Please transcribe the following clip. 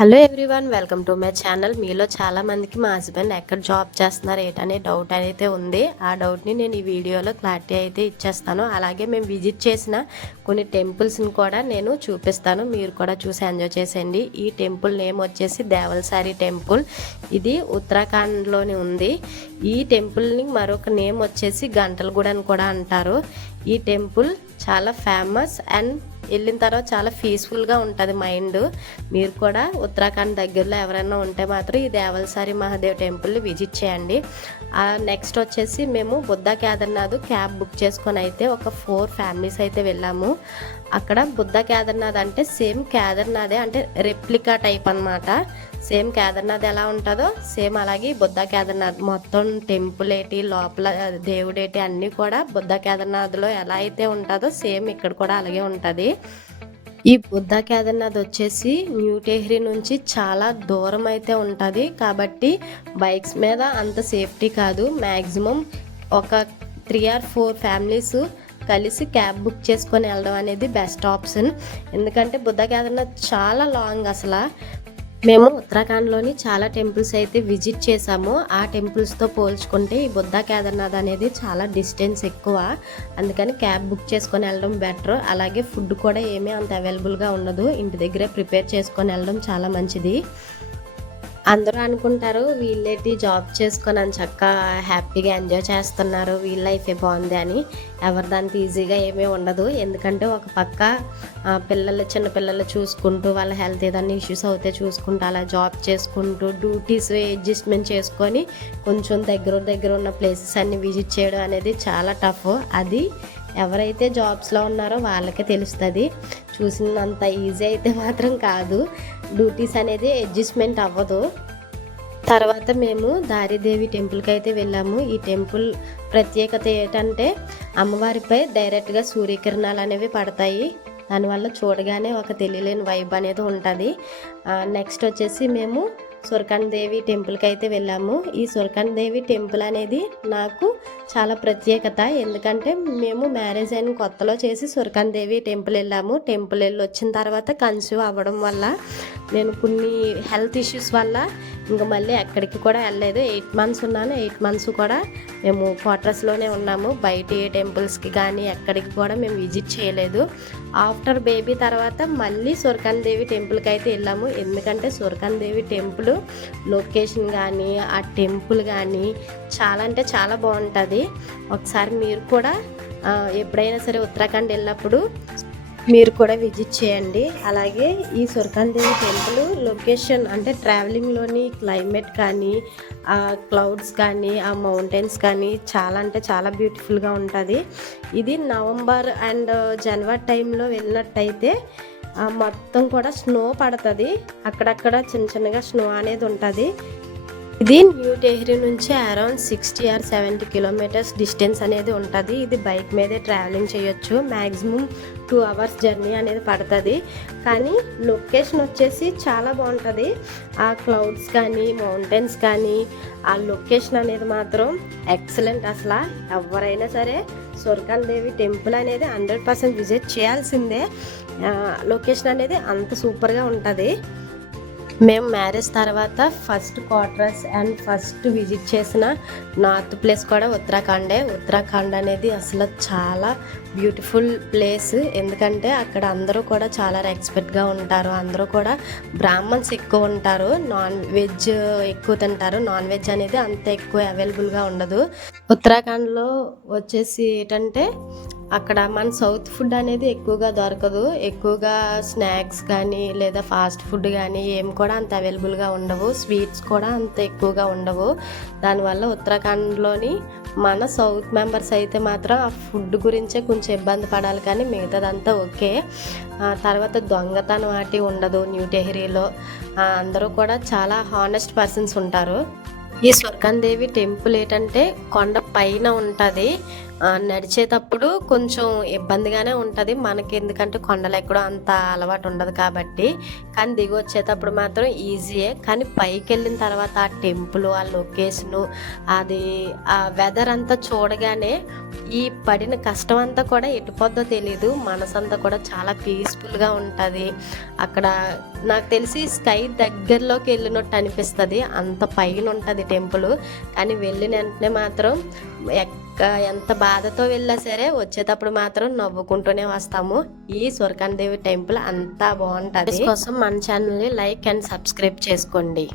Hello everyone, welcome to my channel. మీలో చాలామందికి మా హస్బెండ్ ఎక్కడ జాబ్ చేస్తున్నారు ఏంటనే డౌట్ అయితే ఉంది. ఆ డౌట్ని నేను ఈ వీడియోలో క్లారిటీ అయితే ఇచ్చేస్తాను. అలాగే మేము విజిట్ చేసిన కొన్ని టెంపుల్స్ని కూడా నేను చూపిస్తాను. మీరు కూడా చూసి ఎంజాయ్ చేసేయండి. ఈ టెంపుల్ నేమ్ వచ్చేసి దేవల్సారి టెంపుల్. ఇది ఉత్తరాఖండ్లోని ఉంది. ఈ టెంపుల్ని మరొక నేమ్ వచ్చేసి గంటలగూడ అని కూడా అంటారు. ఈ టెంపుల్ చాలా ఫేమస్ అండ్ వెళ్ళిన తర్వాత చాలా పీస్ఫుల్గా ఉంటుంది మైండ్. మీరు కూడా ఉత్తరాఖండ్ దగ్గరలో ఎవరైనా ఉంటే మాత్రం ఈ దేవల్సారి మహాదేవ్ టెంపుల్ని విజిట్ చేయండి. నెక్స్ట్ వచ్చేసి మేము బుద్ధ కేదార్నాథ్ క్యాబ్ బుక్ చేసుకొని అయితే ఒక 4 ఫ్యామిలీస్ అయితే వెళ్ళాము. అక్కడ బుద్ధ కేదార్నాథ్ అంటే సేమ్ కేదార్నాథే, అంటే రెప్లికా టైప్ అనమాట. సేమ్ కేదార్నాథ్ ఎలా ఉంటుందో సేమ్ అలాగే బుద్ధ కేదార్నాథ్ మొత్తం టెంపుల్ ఏంటి, లోపల దేవుడేటి అన్నీ కూడా బుద్ధ కేదార్నాథ్లో ఎలా అయితే ఉంటుందో సేమ్ ఇక్కడ కూడా అలాగే ఉంటుంది. ఈ బుద్ధ కేదార్నాథ్ వచ్చేసి న్యూ టెహ్రీ నుంచి చాలా దూరం అయితే ఉంటుంది. కాబట్టి బైక్స్ మీద అంత సేఫ్టీ కాదు. మ్యాక్సిమం ఒక 3 or 4 ఫ్యామిలీస్ కలిసి క్యాబ్ బుక్ చేసుకొని వెళ్ళడం అనేది బెస్ట్ ఆప్షన్. ఎందుకంటే బుద్ధ కేదార్నాథ్ చాలా లాంగ్. అసలు మేము ఉత్తరాఖండ్లోని చాలా టెంపుల్స్ అయితే విజిట్ చేసాము. ఆ టెంపుల్స్తో పోల్చుకుంటే ఈ బుద్ధ కేదార్నాథ్ అనేది చాలా డిస్టెన్స్ ఎక్కువ. అందుకని క్యాబ్ బుక్ చేసుకొని వెళ్ళడం బెటర్. అలాగే ఫుడ్ కూడా ఏమీ అంత అవైలబుల్గా ఉండదు. ఇంటి దగ్గరే ప్రిపేర్ చేసుకొని వెళ్ళడం చాలా మంచిది. అందరూ అనుకుంటారు వీళ్ళేటి జాబ్ చేసుకొని అని చక్కగా హ్యాపీగా ఎంజాయ్ చేస్తున్నారు, వీళ్ళ లైఫే బాగుంది అని. ఎవరిదంత ఈజీగా ఏమీ ఉండదు. ఎందుకంటే ఒక పక్క చిన్నపిల్లలు చూసుకుంటూ వాళ్ళ హెల్త్ ఏదైనా ఇష్యూస్ అవుతే చూసుకుంటూ అలా జాబ్ చేసుకుంటూ డ్యూటీస్ అడ్జస్ట్మెంట్ చేసుకొని కొంచెం దగ్గర ఉన్న ప్లేసెస్ అన్ని విజిట్ చేయడం అనేది చాలా టఫ్. అది ఎవరైతే జాబ్స్లో ఉన్నారో వాళ్ళకే తెలుస్తుంది. చూసినంత ఈజీ అయితే మాత్రం కాదు. డ్యూటీస్ అనేది అడ్జస్ట్మెంట్ అవ్వదు. తర్వాత మేము దారిదేవి టెంపుల్కి అయితే వెళ్ళాము. ఈ టెంపుల్ ప్రత్యేకత ఏంటంటే అమ్మవారిపై డైరెక్ట్గా సూర్యకిరణాలు అనేవి పడతాయి. దానివల్ల చూడగానే ఒక తెలియలేని వైబ్ అనేది ఉంటుంది. నెక్స్ట్ వచ్చేసి మేము సుర్కండ్ దేవి టెంపుల్కి అయితే వెళ్ళాము. ఈ సుర్కండ్ దేవి టెంపుల్ అనేది నాకు చాలా ప్రత్యేకత. ఎందుకంటే మేము మ్యారేజ్ అయిన కొత్తలో చేసి సుర్కండ్ దేవి టెంపుల్ వెళ్ళాము. టెంపుల్ వెళ్ళి వచ్చిన తర్వాత కన్సీవ్ అవ్వడం వల్ల నేను కొన్ని హెల్త్ ఇష్యూస్ వల్ల ఇంకా మళ్ళీ ఎక్కడికి కూడా వెళ్ళలేదు. 8 months ఉన్నాను. 8 months కూడా మేము క్వార్టర్స్లోనే ఉన్నాము. బయట ఏ టెంపుల్స్కి కానీ ఎక్కడికి కూడా మేము విజిట్ చేయలేదు. ఆఫ్టర్ బేబీ తర్వాత మళ్ళీ సుర్కండ్ దేవి టెంపుల్కి అయితే వెళ్ళాము. ఎందుకంటే సుర్కండ్ దేవి టెంపుల్ లొకేషన్ కానీ ఆ టెంపుల్ కానీ చాలా అంటే చాలా బాగుంటుంది. ఒకసారి మీరు కూడా ఎప్పుడైనా సరే ఉత్తరాఖండ్ వెళ్ళినప్పుడు మీరు కూడా విజిట్ చేయండి. అలాగే ఈ సుర్కండ్ దేవి టెంపుల్ లొకేషన్ అంటే ట్రావెలింగ్లోని క్లైమేట్ కానీ ఆ క్లౌడ్స్ కానీ ఆ మౌంటైన్స్ కానీ చాలా అంటే చాలా బ్యూటిఫుల్గా ఉంటుంది. ఇది నవంబర్ అండ్ జనవరి టైంలో వెళ్ళినట్టయితే మొత్తం కూడా స్నో పడుతుంది. అక్కడక్కడ చిన్నగా స్నో అనేది ఉంటుంది. ఇది న్యూ టెహ్రీ నుంచి అరౌండ్ 60 or 70 kilometers డిస్టెన్స్ అనేది ఉంటుంది. ఇది బైక్ మీదే ట్రావెలింగ్ చేయొచ్చు. మ్యాక్సిమం 2 hours జర్నీ అనేది పడుతుంది. కానీ లొకేషన్ వచ్చేసి చాలా బాగుంటుంది. ఆ క్లౌడ్స్ కానీ మౌంటైన్స్ కానీ ఆ లొకేషన్ అనేది మాత్రం ఎక్సలెంట్. అసలు ఎవరైనా సరే సుర్కండ్ దేవి టెంపుల్ అనేది 100% విజిట్ చేయాల్సిందే. లొకేషన్ అనేది అంత సూపర్గా ఉంటుంది. మేము మ్యారేజ్ తర్వాత first quarters and first visit చేసిన నార్త్ ప్లేస్ కూడా ఉత్తరాఖండే. ఉత్తరాఖండ్ అనేది అసలు చాలా బ్యూటిఫుల్ ప్లేస్. ఎందుకంటే అక్కడ అందరూ కూడా చాలా రెస్పెక్ట్గా ఉంటారు. అందరూ కూడా బ్రాహ్మణ్స్ ఎక్కువ ఉంటారు. నాన్ వెజ్ ఎక్కువ తింటారు. నాన్ వెజ్ అనేది అంత ఎక్కువ అవైలబుల్గా ఉండదు. ఉత్తరాఖండ్లో వచ్చేసి ఏంటంటే అక్కడ మన సౌత్ ఫుడ్ అనేది ఎక్కువగా దొరకదు. ఎక్కువగా స్నాక్స్ కానీ లేదా ఫాస్ట్ ఫుడ్ కానీ ఏం కూడా అంత అవైలబుల్గా ఉండవు. స్వీట్స్ కూడా అంత ఎక్కువగా ఉండవు. దానివల్ల ఉత్తరాఖండ్లోని మన సౌత్ మెంబర్స్ అయితే మాత్రం ఆ ఫుడ్ గురించే కొంచెం ఇబ్బంది పడాలి, కానీ మిగతాదంతా ఓకే. తర్వాత దొంగతనం వాటి ఉండదు న్యూ టెహ్రీలో. అందరూ కూడా చాలా హానెస్ట్ పర్సన్స్ ఉంటారు. ఈ సుర్కండ్ దేవి టెంపుల్ ఏంటంటే కొండ పైన ఉంటుంది. నడిచేటప్పుడు కొంచెం ఇబ్బందిగానే ఉంటుంది మనకి, ఎందుకంటే కొండలు ఎక్కడం అంత అలవాటు ఉండదు కాబట్టి. కానీ దిగి వచ్చేటప్పుడు మాత్రం ఈజీయే. కానీ పైకి వెళ్ళిన తర్వాత ఆ టెంపుల్, ఆ లొకేషను, అది ఆ వెదర్ అంతా చూడగానే ఈ పడిన కష్టం అంతా కూడా ఎటుపోద్దో తెలీదు. మనసంతా కూడా చాలా పీస్ఫుల్గా ఉంటుంది. అక్కడ నాకు తెలిసి స్కై దగ్గరలోకి వెళ్ళినట్టు అనిపిస్తుంది, అంత పైన ఉంటుంది టెంపుల్. కానీ వెళ్ళిన వెంటనే మాత్రం ఎంత బాధతో వెళ్ళా సరే వచ్చేటప్పుడు మాత్రం నవ్వుకుంటూనే వస్తాము. ఈ సురకాండ దేవి టెంపుల్ అంతా బాగుంటుంది. కోసం మన ఛానల్ని లైక్ అండ్ సబ్స్క్రైబ్ చేసుకోండి.